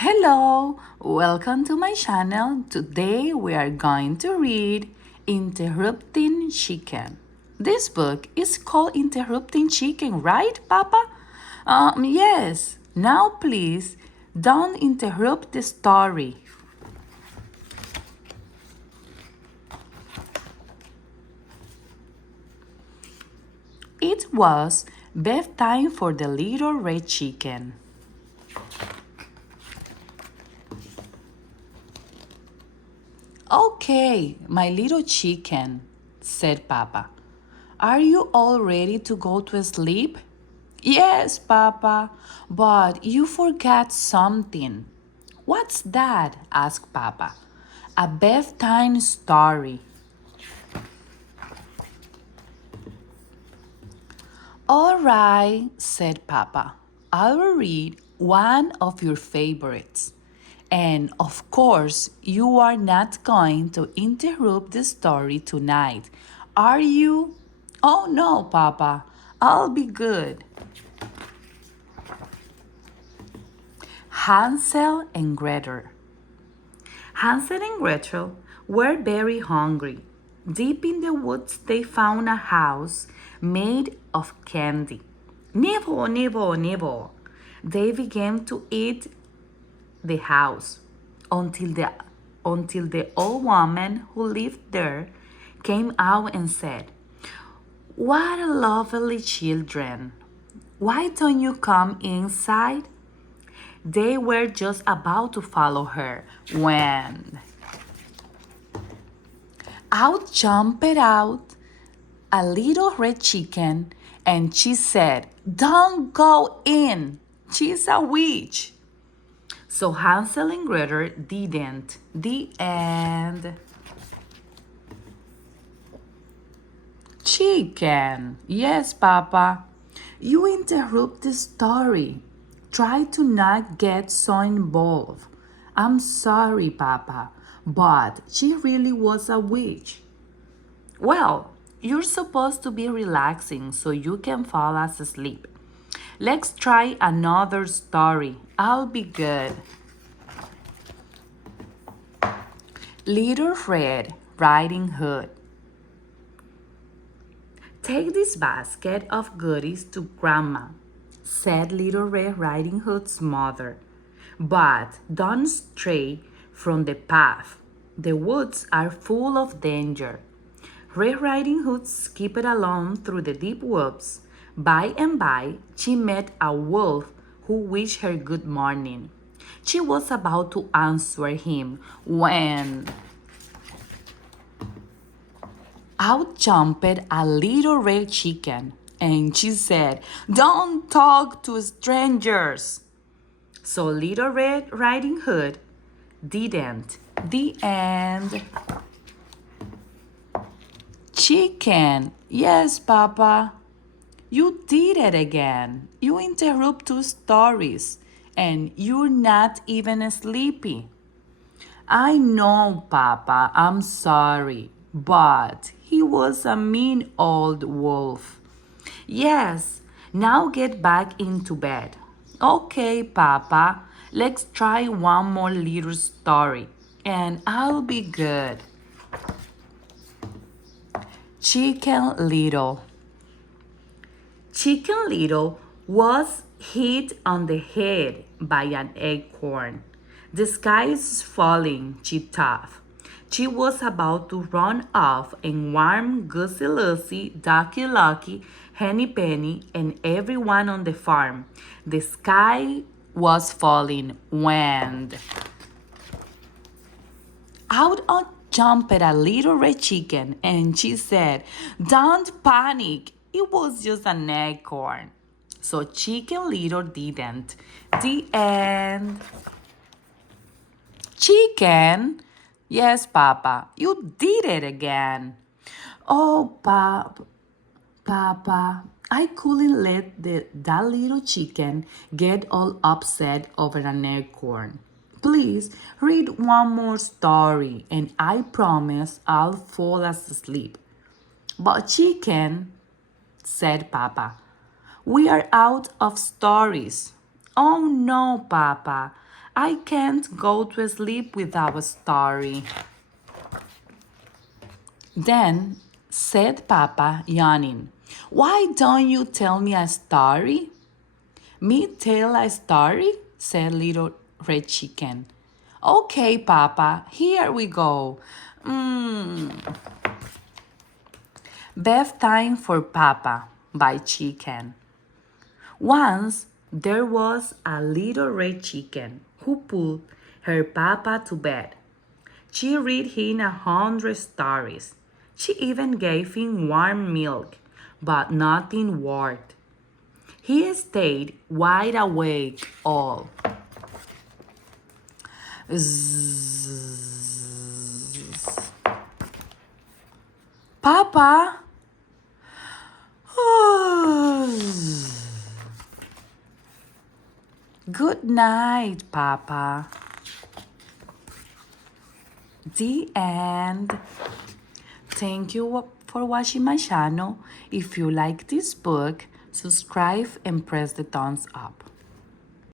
Hello, welcome to my channel. Today we are going to read Interrupting Chicken. This book is called Interrupting Chicken, right, Papa? Yes. Now please don't interrupt the story. It was bedtime for the little red chicken. Okay, my little chicken, said Papa. Are you all ready to go to sleep? Yes, Papa, but you forgot something. What's that? Asked Papa. A bedtime story. All right, said Papa. I will read one of your favorites. And of course, you are not going to interrupt the story tonight, are you? Oh no, Papa, I'll be good. Hansel and Gretel. Hansel and Gretel were very hungry. Deep in the woods, they found a house made of candy. Nibble, nibble, nibble. They began to eat the house until the old woman who lived there came out and said, "What a lovely children! Why don't you come inside?" They were just about to follow her when out a little red chicken, and she said, "Don't go in. She's a witch." So Hansel and Gretel didn't. The end. Chicken. Yes, Papa. You interrupt the story. Try to not get so involved. I'm sorry, Papa, but she really was a witch. Well, you're supposed to be relaxing so you can fall asleep. Let's try another story. I'll be good. Little Red Riding Hood. Take this basket of goodies to Grandma, said Little Red Riding Hood's mother. But don't stray from the path. The woods are full of danger. Red Riding Hood skipped along through the deep woods. By and by, she met a wolf who wished her good morning. She was about to answer him when out jumped a little red chicken, and she said, "Don't talk to strangers." So Little Red Riding Hood didn't. The end. Chicken. Yes, Papa. You did it again. You interrupt two stories, and you're not even sleepy. I know, Papa, I'm sorry, but he was a mean old wolf. Yes, now get back into bed. Okay, Papa, let's try one more little story, and I'll be good. Chicken Little. Chicken Little was hit on the head by an acorn. The sky is falling, she thought. She was about to run off and warn Goosey Lucy, Ducky Lucky, Henny Penny, and everyone on the farm. The sky was falling when jumped a little red chicken, and she said, "Don't panic. It was just an acorn." So Chicken Little didn't. The end. Chicken? Yes, Papa, you did it again. Oh, Papa, I couldn't let that little chicken get all upset over an acorn. Please read one more story, and I promise I'll fall asleep. But chicken, said Papa, we are out of stories. Oh no, Papa, I can't go to sleep without a story. Then said Papa, yawning, "Why don't you tell me a story?" "Me tell a story?" said Little Red Chicken. "Okay, Papa, here we go. Bedtime for Papa by Chicken. Once there was a little red chicken who put her papa to bed. She read him 100 stories. She even gave him warm milk, but nothing worked. He stayed wide awake all. Zzz. Papa! Good night, Papa. The end. Thank you for watching my channel. If you like this book, subscribe and press the thumbs up.